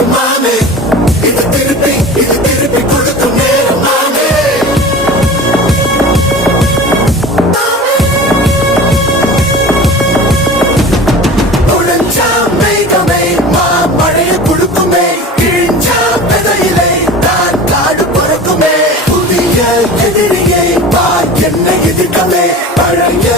மாமே, இது திருப்பி கொடுக்கும் நேரம் மாமே. குளிர்ச்சா மேகமே மழையை கொடுக்குமே, கிழிஞ்சா விதையிலே தான் காடு பிறக்குமே. புதிய எதிரியை வா என்னை எதிர்க்கவே, பழைய